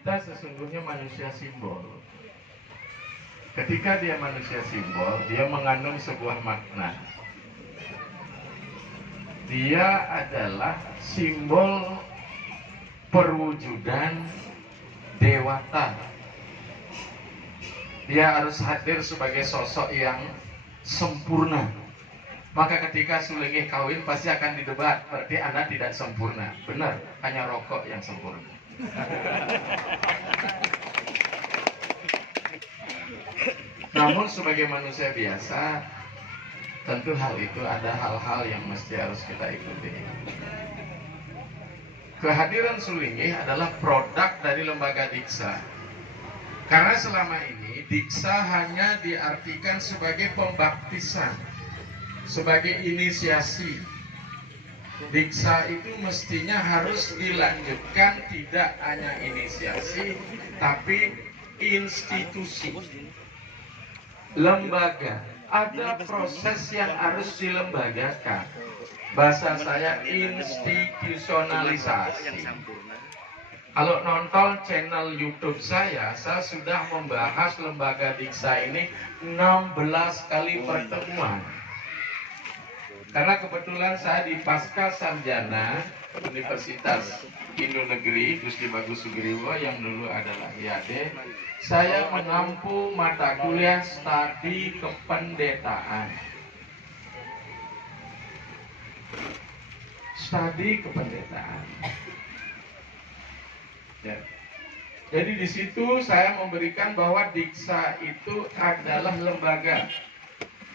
kita sesungguhnya manusia simbol. Ketika dia manusia simbol, dia mengandung sebuah makna. Dia adalah simbol perwujudan dewata. Dia harus hadir sebagai sosok yang sempurna. Maka ketika Sulingih kawin pasti akan didebat, berarti Anda tidak sempurna. Benar, hanya rokok yang sempurna. Namun sebagai manusia biasa, tentu hal itu ada hal-hal yang mesti harus kita ikuti. Kehadiran Sulingih adalah produk dari lembaga Diksa. Karena selama ini Diksa hanya diartikan sebagai pembaptisan, sebagai inisiasi. Diksa itu mestinya harus dilanjutkan tidak hanya inisiasi, tapi institusi, lembaga. Ada proses yang harus dilembagakan. Bahasa saya institusionalisasi. Kalau nonton channel YouTube saya sudah membahas lembaga Diksa ini 16 kali pertemuan. Karena kebetulan saya di Pasca Sarjana Universitas Indo Negeri Gusti Bagus Sugriwo yang dulu adalah IAD, saya menempuh mata kuliah studi kependetaan. Studi kependetaan. Ya. Jadi di situ saya memberikan bahwa Diksa itu adalah lembaga.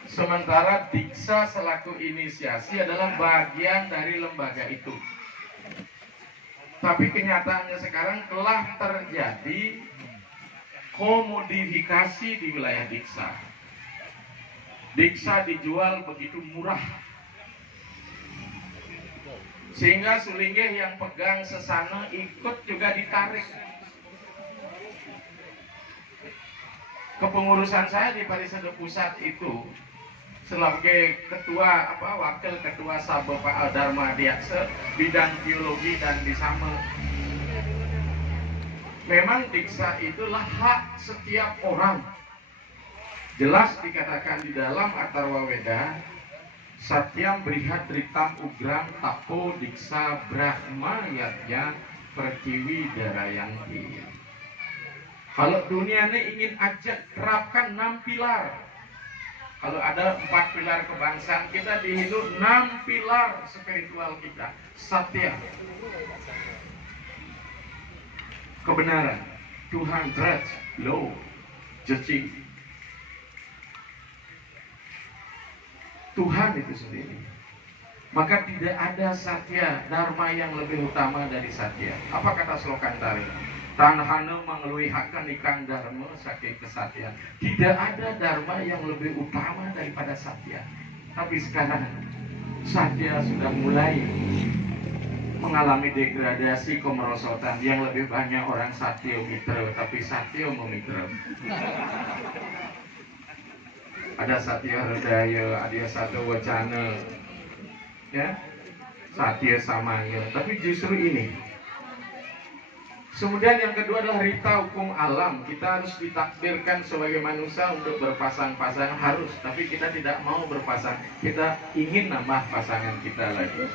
Sementara Diksa selaku inisiasi adalah bagian dari lembaga itu. Tapi kenyataannya sekarang telah terjadi komodifikasi di wilayah Diksa. Diksa dijual begitu murah, sehingga Sulingih yang pegang sesana ikut juga ditarik. Kepengurusan saya di Parisade Pusat itu sebagai wakil ketua Sabo Pak Dharma Diakse bidang teologi dan disame. Memang Diksa itulah hak setiap orang. Jelas dikatakan di dalam Atharwa Weda, Satyam Brihat Ritam Ugram Tapo Diksa Brahma Yatya Pertiwi Darayanti. Kalau dunia ini ingin ajak terapkan 6 pilar. Kalau ada 4 pilar kebangsaan kita di Hindu, 6 pilar spiritual kita. Satya, kebenaran, Tuhan, Trust, Law, Judging. Tuhan itu sendiri. Maka tidak ada Satya, Dharma yang lebih utama dari Satya. Apa kata slogan tadi? Tanhana mengeluihakan ikang dharma saking kesatian. Tidak ada dharma yang lebih utama daripada satya. Tapi sekarang satya sudah mulai mengalami degradasi kemerosotan. Yang lebih banyak orang satya mitra, tapi satya memitra. Ada satya hridaya, ada satya wacana, ya, satya samaya. Tapi justru ini. Kemudian yang kedua adalah rita hukum alam. Kita harus ditakdirkan sebagai manusia untuk berpasang-pasang, harus. Tapi kita tidak mau berpasang. Kita ingin nambah pasangan kita lagi.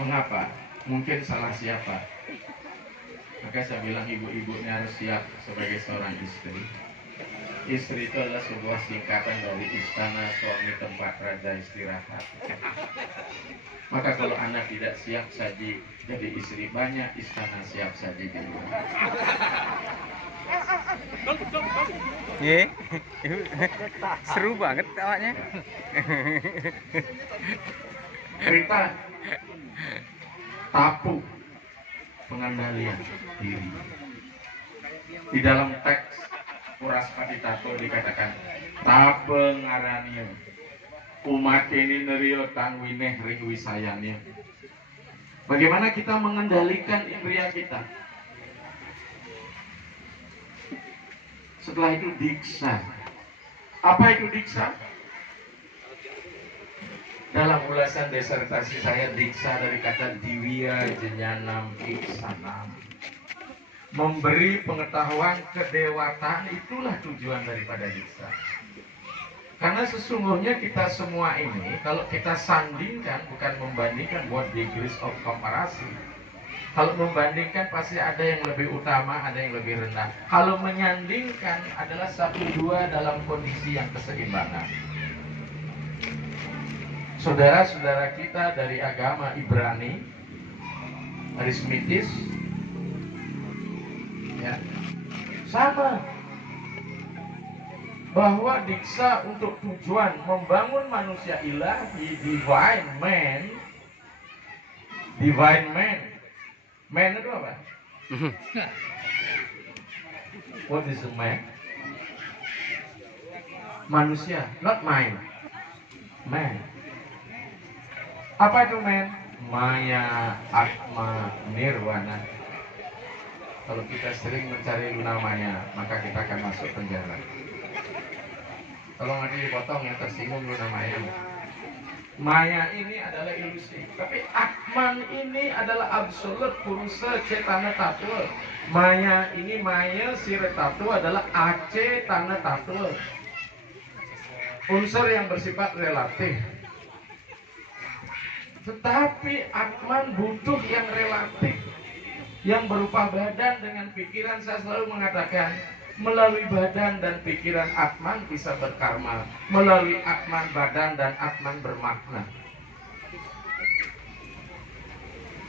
Mengapa? Mungkin salah siapa? Maka saya bilang ibu-ibunya harus siap sebagai seorang istri. Istri itu adalah sebuah singkatan dari istana, suami, tempat raja istirahat. Maka kalau anak tidak siap saji jadi istri banyak, istana siap saji di rumah. Ye, seru banget awaknya. Cerita tapu pengendalian diri. Di dalam teks Uras Paditato dikatakan tape ngaranio umat ini nerio tangwineh ring wisayanya. Bagaimana kita mengendalikan indria kita? Setelah itu diksa. Apa itu diksa? Dalam ulasan disertasi saya, diksa dari kata diwiya jenyanam iksanam. Memberi pengetahuan kedewataan, itulah tujuan daripada diksa. Karena sesungguhnya kita semua ini, kalau kita sandingkan, bukan membandingkan, buat degrees of comparison. Kalau membandingkan pasti ada yang lebih utama, ada yang lebih rendah. Kalau menyandingkan adalah satu dua dalam kondisi yang keseimbangan. Saudara-saudara kita dari agama Ibrani, Arismitis, ya, sama, bahwa diksa untuk tujuan membangun manusia ilahi, divine man. Man itu apa? What is a man? Manusia, not mine. Man. Apa itu man? Maya, Atma, Nirwana. Kalau kita sering mencari lunamaya, maka kita akan masuk penjara. Kalau nggak dipotong yang tersinggung lunamaya. Maya ini adalah ilusi, tapi Atman ini adalah absolut purusa cetana tattva. Maya ini maya sira tattva adalah ace tana tattva. Unsur yang bersifat relatif. Tetapi Atman butuh yang relatif, yang berupa badan dengan pikiran. Saya selalu mengatakan, melalui badan dan pikiran Atman bisa berkarma. Melalui Atman, badan dan Atman bermakna.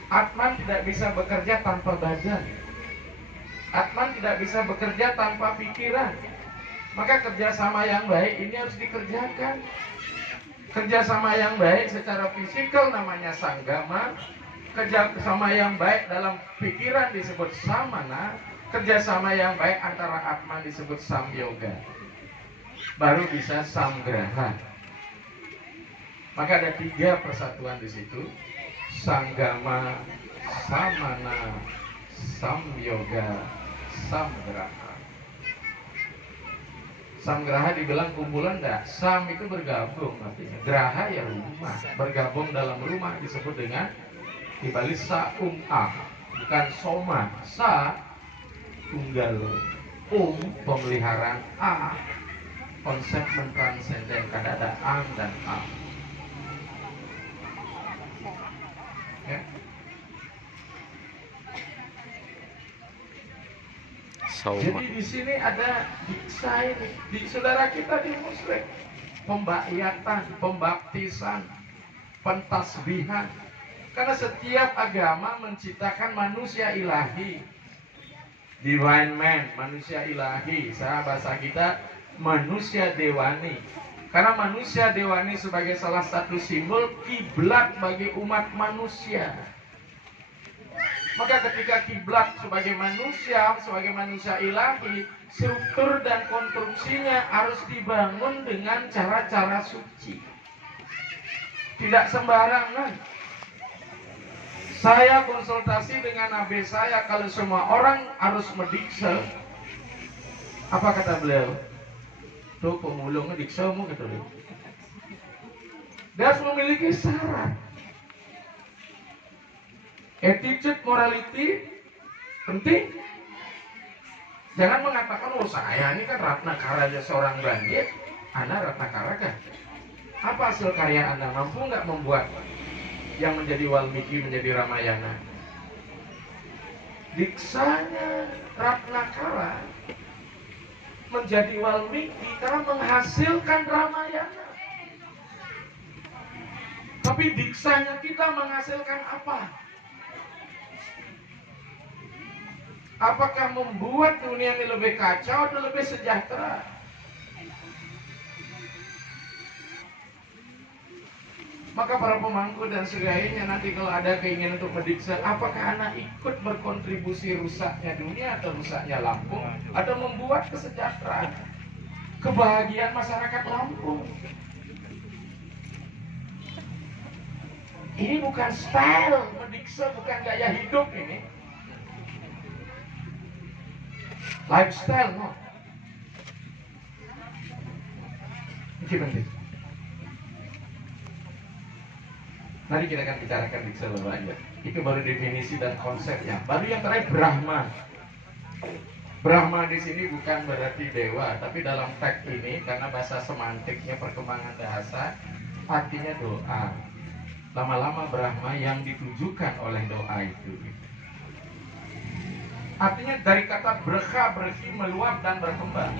Atman tidak bisa bekerja tanpa badan. Atman tidak bisa bekerja tanpa pikiran. Maka kerjasama yang baik ini harus dikerjakan. Kerjasama yang baik secara fisikal namanya sanggama. Kerjasama yang baik dalam pikiran disebut samana. Kerjasama yang baik antara Atman disebut samyoga. Baru bisa samgraha. Maka ada 3 persatuan di situ: sanggama, samana, samyoga, samgraha. Samgraha dibilang kumpulan enggak? Sam itu bergabung artinya. Graha ya rumah. Bergabung dalam rumah disebut dengan dibalik saumah, bukan soma. Sa tunggal, pemeliharaan, a konsep mentransenden, karena ada am dan a. Ya. Jadi di sini ada diksa ini, di saudara kita di Muslim, pembakyatan, pembaptisan, pentasbihan. Karena setiap agama menciptakan manusia ilahi, divine man, manusia ilahi. Bahasa kita manusia dewani. Karena manusia dewani sebagai salah satu simbol kiblat bagi umat manusia. Maka ketika kiblat sebagai manusia ilahi, struktur dan konstruksinya harus dibangun dengan cara-cara suci. Tidak sembarangan. Saya konsultasi dengan AB saya, kalau semua orang harus mendiksa, apa kata beliau? Tuh pemulung ngediksamu gitu loh. Dia harus memiliki syarat. Attitude, morality penting. Jangan mengatakan, oh saya ini kan Ratnakara aja seorang bandit. Anda Ratnakara kan? Apa hasil karya Anda? Mampu nggak membuat yang menjadi Walmiki menjadi Ramayana? Diksanya Ratnakara menjadi Walmiki karena menghasilkan Ramayana. Tapi diksanya kita menghasilkan apa? Apakah membuat dunia ini lebih kacau atau lebih sejahtera? Maka para pemangku dan sebagainya nanti kalau ada keinginan untuk mendiksa, apakah anak ikut berkontribusi rusaknya dunia atau rusaknya Lampung, atau membuat kesejahteraan, kebahagiaan masyarakat Lampung? Ini bukan style mendiksa, bukan gaya hidup ini. Lifestyle, no. Ini penting. Mari kita akan bicarakan di keseluruhannya. Itu baru definisi dan konsepnya. Baru yang terakhir Brahma. Brahma di sini bukan berarti dewa, tapi dalam teks ini karena bahasa semantiknya perkembangan bahasa, artinya doa. Lama-lama Brahma yang ditujukan oleh doa itu. Artinya dari kata berkah, berhi, meluap dan berkembang.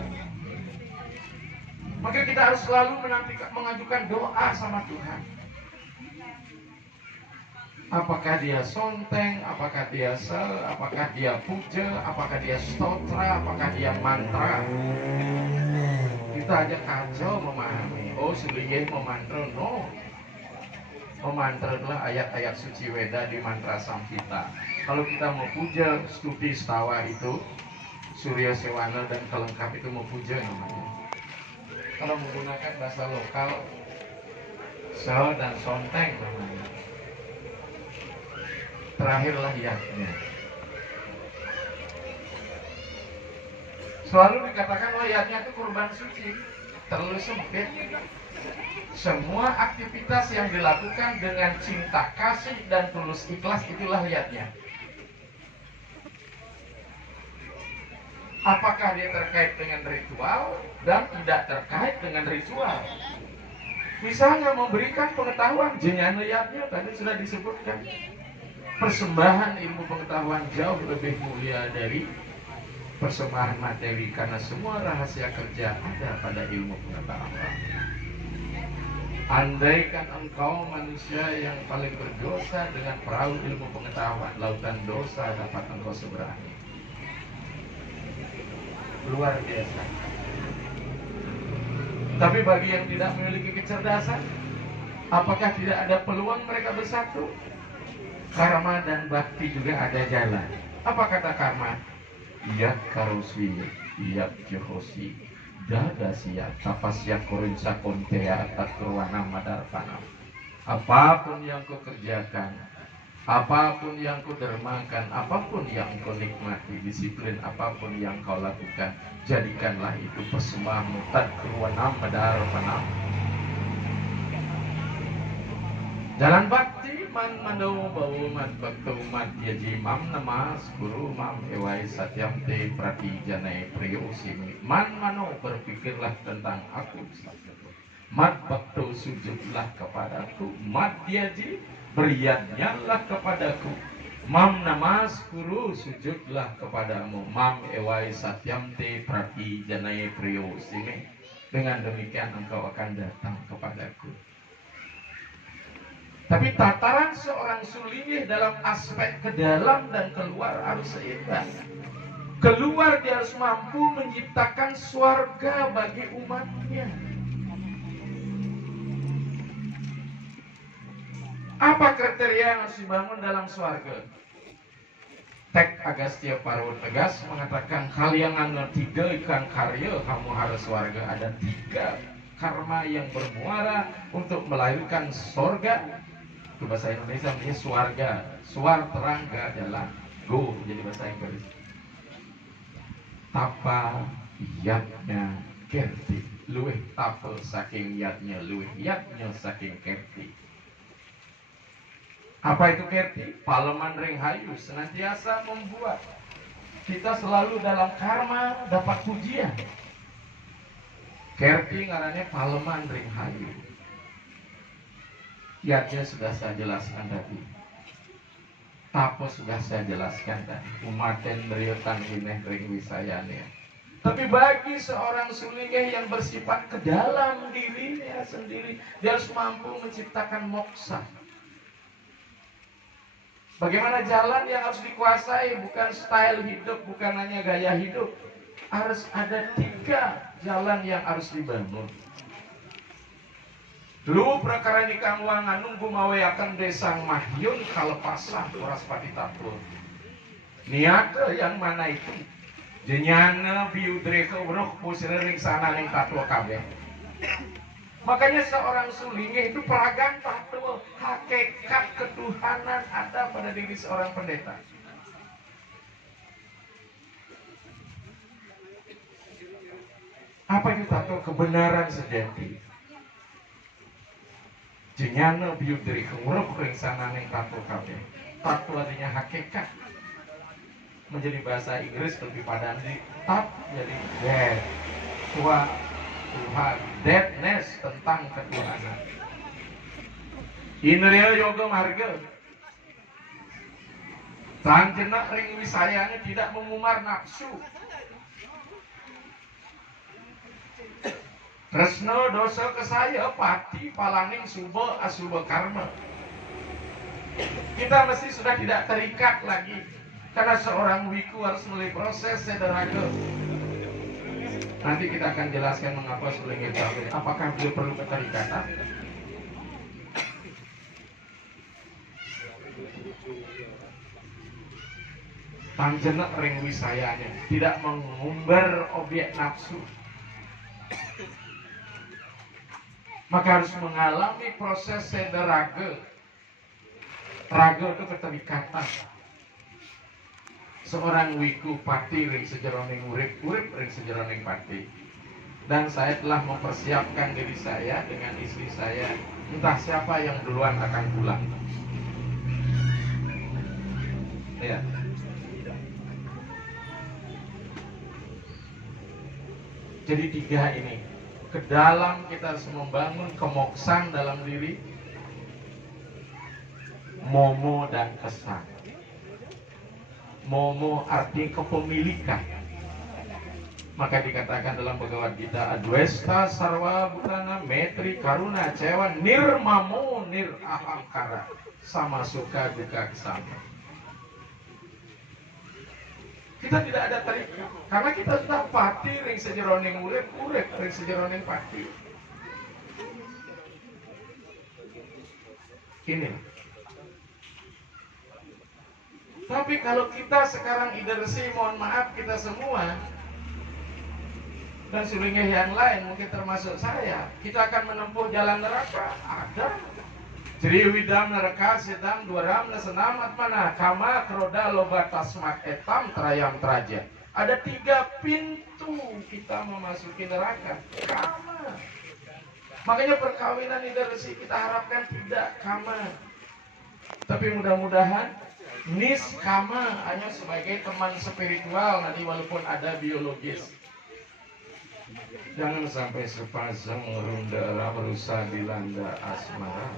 Maka kita harus selalu mengajukan doa sama Tuhan. Apakah dia sonteng, apakah dia sel, apakah dia puja, apakah dia stotra, apakah dia mantra. Kita aja kacau memahami. Oh, sebagai memantra, no. Memantra adalah ayat-ayat suci Weda di mantra Samhita. Kalau kita mau puja, stuti, stawa itu, Surya Sewana dan kelengkap itu mau puja namanya. Kalau menggunakan bahasa lokal, sel dan sonteng namanya. Terakhirlah yaknya. Selalu dikatakan layaknya itu kurban suci, terlalu sempit. Semua aktivitas yang dilakukan dengan cinta kasih dan tulus ikhlas itulah lihatnya. Apakah dia terkait dengan ritual dan tidak terkait dengan ritual? Misalnya memberikan pengetahuan, jenjang lihatnya tadi sudah disebutkan. Persembahan ilmu pengetahuan jauh lebih mulia dari persembahan materi karena semua rahasia kerja ada pada ilmu pengetahuan. Andaikan engkau manusia yang paling berdosa dengan perahu ilmu pengetahuan, lautan dosa dapat engkau seberangi. Luar biasa. Tapi bagi yang tidak memiliki kecerdasan, apakah tidak ada peluang mereka bersatu? Karma dan bakti juga ada jalan. Apa kata karma? Yak karosi, yak johosi, dadasya, tapasya korinsa kontea takurwana madarpanam. Apapun yang kau kerjakan, apapun yang kau dermakan, apapun yang kau nikmati, disiplin apapun yang kau lakukan, jadikanlah itu persembahanmu takurwana madarpanam. Jalan bakti man mano bau mat bakto mat yaji mam namas guru mam ewai satyam te prati janai priyosimi. Man mano berpikirlah tentang aku, mat bakto sujudlah kepadaku, mat yaji berianyalah kepadaku, mam namas guru sujudlah kepadamu, mam ewai satyam te prati janai priyosimi. Dengan demikian engkau akan datang kepadaku. Tapi tataran seorang sulingih dalam aspek ke dalam dan keluar harus seimbang. Keluar dia harus mampu menciptakan swarga bagi umatnya. Apa kriteria yang harus dibangun dalam swarga? Tek Agastya Parwo tegas mengatakan kalian anu tiga ikan karya kamu harus swarga. Ada tiga karma yang bermuara untuk melahirkan sorga. Itu bahasa Indonesia namanya swarga. Swar terangga jalan. Go jadi bahasa Inggris. Tapa yatnya kerti. Luwih tapa saking yatnya, luwih yatnya saking kerti. Apa itu kerti? Paleman ring hayu senantiasa membuat kita selalu dalam karma dapat pujian. Kerti ngarannya paleman ring hayu. Yatnya sudah saya jelaskan tadi. Tapo sudah saya jelaskan tadi. Umaten beriutan ineh ring wisayane. Tapi bagi seorang sulingeh yang bersifat ke dalam dirinya sendiri, dia harus mampu menciptakan moksa. Bagaimana jalan yang harus dikuasai? Bukan style hidup, bukan hanya gaya hidup. Harus ada tiga jalan yang harus dibangun. Dulu perkara nikah wangan nunggu mawayakan desang mahyun kalepasan kuras pati tapur. Niata yang mana itu? Jenyana biudre ke uruh pusirering sana ning tatua kabeh. Makanya seorang sulingeh itu peragan tatua, hakikat ketuhanan ada pada diri seorang pendeta. Apa itu tatua? Kebenaran sejati. Jenyana biut dari keurup ring sana neng tatu kabeh. Tatu artinya hakikat. Menjadi bahasa Inggris lebih padan di tat jadi dead. Tua Tuhan, deadness tentang ketuhanan. Indriya yoga marga. Tanjena ring wisayanya tidak mengumar nafsu. Tresno dosa kesaya pati palaning suba asuba karma. Kita mesti sudah tidak terikat lagi karena seorang wiku harus melalui proses sederaga. Nanti kita akan jelaskan mengapa Sulingnya Cawe. Apakah beliau perlu keterikatan? Panjenengan ring wisayanya tidak mengumbar objek nafsu. Maka harus mengalami proses sederaga. Raga itu keterikatan. Seorang wiku pati ring sejeroning urip, urip ring sejeroning pati. Dan saya telah mempersiapkan diri saya dengan istri saya. Entah siapa yang duluan akan pulang. Ya. Jadi tiga ini. Ke dalam kita harus membangun kemoksan dalam diri, momo dan kesan. Momo arti kepemilikan. Maka dikatakan dalam Bhagavad Gita, Adwesta sarwa bhutana metri karuna cewa nirmamo nirahangkara, sama suka duka kesama. Kita tidak ada terikat karena kita sudah pati ring sejeroning urip, urip ring sejeroning pati. Ini. Tapi kalau kita sekarang idersi, mohon maaf kita semua dan sulingnya yang lain mungkin termasuk saya, kita akan menempuh jalan neraka. Ada. Jadi widam neraka sedang duaram nasenamat mana kama kroda loba tasmat etam trayam traja. Ada 3 pintu kita memasuki neraka. Kama. Makanya perkawinan idersi kita harapkan tidak kama. Tapi mudah-mudahan niskama hanya sebagai teman spiritual nanti walaupun ada biologis. Jangan sampai sepasang rundara berusaha dilanda asmara.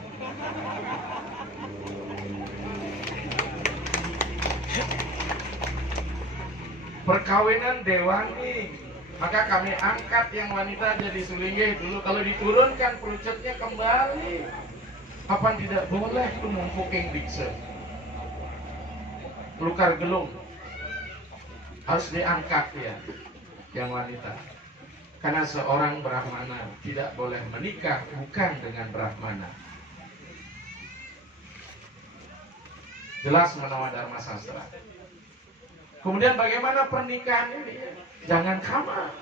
Perkawinan dewani, maka kami angkat yang wanita jadi sulingge dulu. Kalau diturunkan pelucutnya kembali. Kapan tidak boleh itu mumpuking dikse. Pelukar gelung harus diangkat ya, yang wanita. Karena seorang Brahmana tidak boleh menikah bukan dengan Brahmana. Jelas menawa Dharma Sastra. Kemudian bagaimana pernikahan ini? Jangan kama,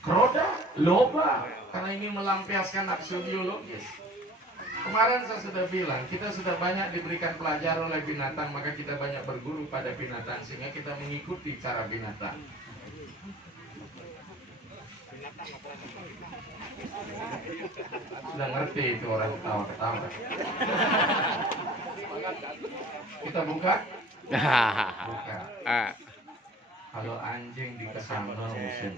kroda, loba, karena ini melampiaskan nafsu biologis. Kemarin saya sudah bilang, kita sudah banyak diberikan pelajaran oleh binatang, maka kita banyak berguru pada binatang sehingga kita mengikuti cara binatang. Sudah ngerti itu orang ketawa-ketawa. Kita buka? Buka. Kalau anjing dikesana musim.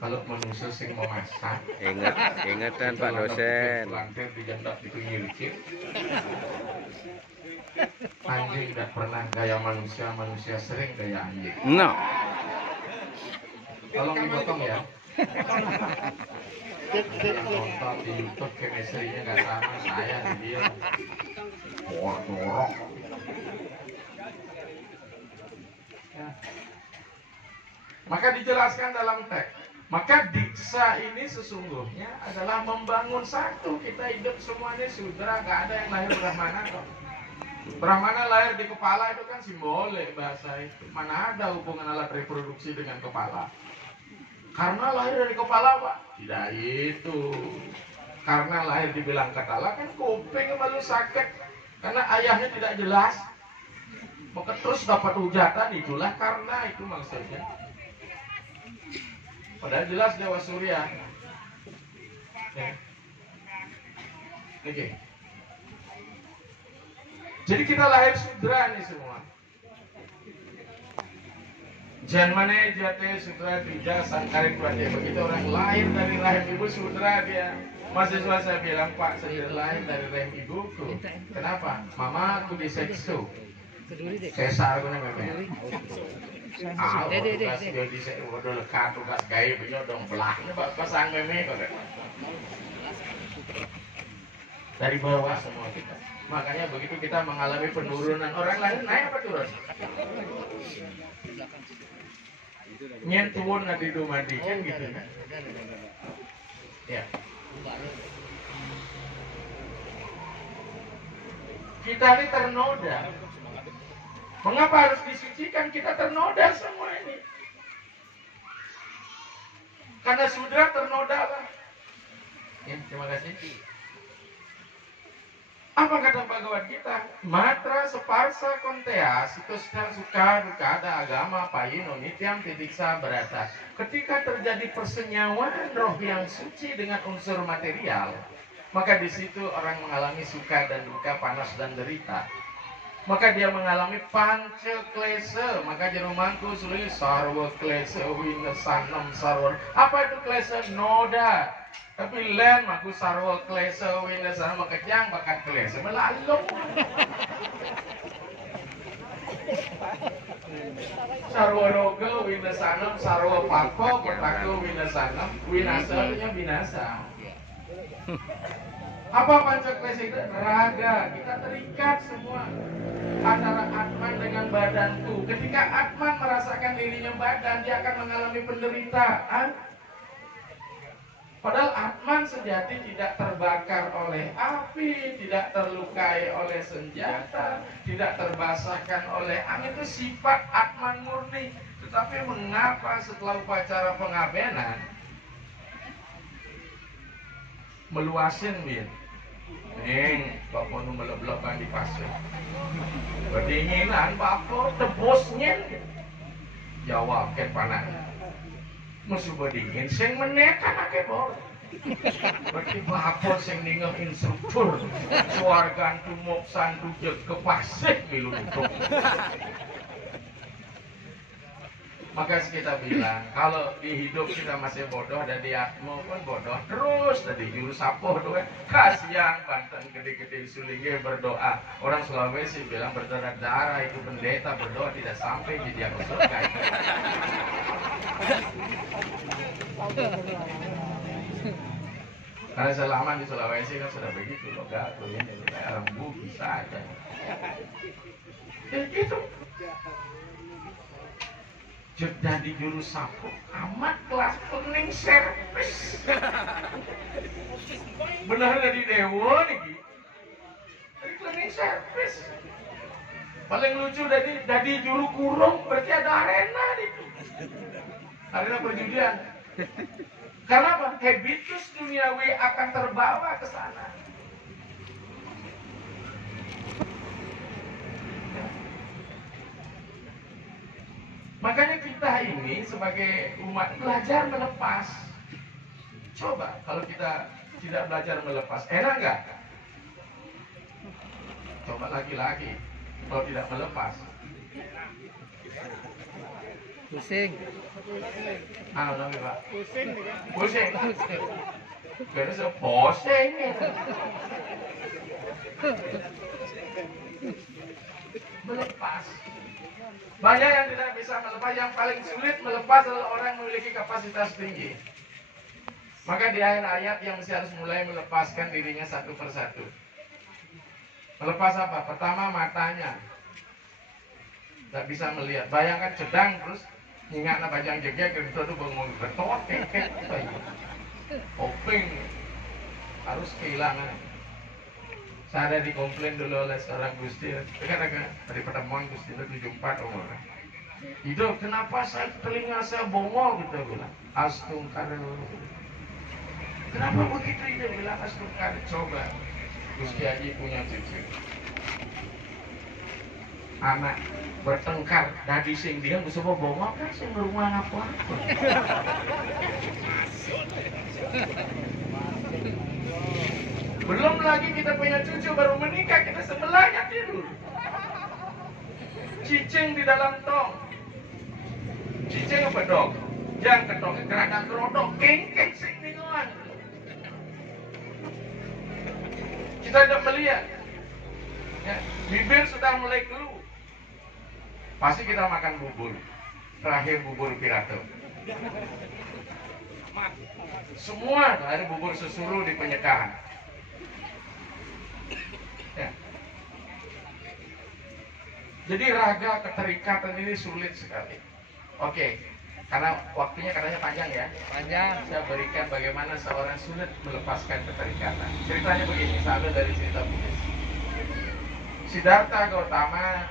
Kalau manusia sing memasak. Ingetan Pak dosen. Lantai dijendak di pinggir cip. Anjing tidak pernah gaya manusia, manusia sering gaya anjing. No. Tolong dipotong ya. Nonton di YouTube chemistry-nya nggak sama saya di dia. Dorong. Ya. Maka dijelaskan dalam teks. Maka diksa ini sesungguhnya adalah membangun satu. Kita hidup semuanya sudra, nggak ada yang lahir Brahmana kok. Brahmana lahir di kepala itu kan simbolik bahasa itu. Mana ada hubungan alat reproduksi dengan kepala? Karena lahir dari kepala Pak? Tidak itu. Karena lahir dibilang ketala kan kuping malu sakit. Karena ayahnya tidak jelas. Maka terus dapat hujatan, itulah karena itu maksudnya. Padahal jelas Dewa Surya. Ya. Oke. Jadi kita lahir sudra nih semua. Janmane jate sudra bija sangkari kuate. Begitu orang lahir dari rahim ibu sudra dia. Mahasiswa saya bilang, Pak, saya lahir dari rahim ibuku. Kenapa? Mama aku diseksu. Saya saru nih memang. Tugas dia diseksu, udah lekat, tugas gaya punya dong belahnya pasang meme kok. Dari bawah semua kita. Makanya begitu kita mengalami penurunan, orang lain naik apa turun? Nyentuun nanti dumadi kan gitu kan? Ya. Kita ini ternoda. Mengapa harus disucikan? Kita ternoda semua ini. Karena sudah ternoda lah. Ya, terima kasih. Apa kata Bhagavad Gita? Matra separsa kontea, situsnya suka duka ada agama payino nityam titiksa berata. Ketika terjadi persenyawaan roh yang suci dengan unsur material, maka di situ orang mengalami suka dan duka, panas dan derita. Maka dia mengalami panca klesa. Maka jerumangku sulit sarwa klesa winasanam sarwa. Apa itu klesa? Noda. Tapi len aku sarwa klesa winasanam makajang bakat klesa melalung. Sarwa roga winasanam sarwa papo petaku winasanam winasanya binasa. Apa panca klesa itu? Raga. Kita terikat semua antara Atman dengan badanku. Ketika Atman merasakan dirinya badan, dia akan mengalami penderitaan. Padahal Atman sejati tidak terbakar oleh api, tidak terlukai oleh senjata, tidak terbasahkan oleh angin. Itu sifat Atman murni. Tetapi mengapa setelah upacara pengabenan meluasin bin? Bapak nu meleblekan di pasir. Berdinginan bapak tebusnya. Jawab ke panas. Musuh berdingin, sing menekan ake bor. Berarti bapak sing ninggal instruktur. Suargan tumuk sandu jeg ke pasir milu itu. Maka kita bilang, kalau di hidup kita masih bodoh dan di atmo pun bodoh terus. Tadi jurus sapoh doa, kasihan Banten gede-gede sulingnya berdoa. Orang Sulawesi bilang berdarah-darah itu pendeta berdoa tidak sampai jadi aku surga. Karena selama di Sulawesi kan sudah begitu loh, gak tuh ini orang bisa aja. Dan gitu. Jadi juru sapu amat kelas kuning servis. Benar dari dewa nih, dari kuning servis. Paling lucu dari juru kurung berarti ada arena itu. Arena perjudian. Karena apa? Habitus duniawi akan terbawa ke sana. Makanya kita ini sebagai umat belajar melepas. Coba kalau kita tidak belajar melepas, enak nggak? Coba lagi-lagi kalau tidak melepas. Pusing. Namanya Pak? Pusing. Karena saya pusing. Melepas. Banyak yang tidak bisa melepas. Yang paling sulit melepas adalah orang yang memiliki kapasitas tinggi. Maka di akhir ayat yang mesti harus mulai melepaskan dirinya satu persatu. Melepas apa? Pertama matanya. Tidak bisa melihat. Bayangkan sedang terus ingat bajang jegek itu tuh bangun betot keket. Oping harus kehilangan. Saya ada dikomplain dulu oleh seorang Gusti, kadang-kadang dari pertemuan Gusti itu 74 umur. Itu kenapa saya telinga saya bongol gitu bilang. Astungkar. Kenapa begitu dia bilang astungkar? Coba Gusti Haji punya cucu. Anak bertengkar, dadi sing dia bisa bongol kan sing rumah apa-apa. Belum lagi kita punya cucu baru menikah, kita sebelahnya tidur. Cicing di dalam tong. Cicing apa dong? Yang ketong gerakan kerodok, kengkeng sing ninguan. Kita tidak melihat. Ya, bibir sudah mulai keluh. Pasti kita makan bubur. Terakhir bubur pirato. Semua ada bubur susuruh di penyekahan. Ya. Jadi raga keterikatan ini sulit sekali. Oke, karena waktunya katanya panjang ya. Panjang. Saya berikan bagaimana seorang sulit melepaskan keterikatan. Ceritanya begini, saya ambil dari cerita Buddhis. Siddhartha Gautama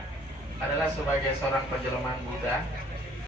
adalah sebagai seorang penjelmaan Buddha.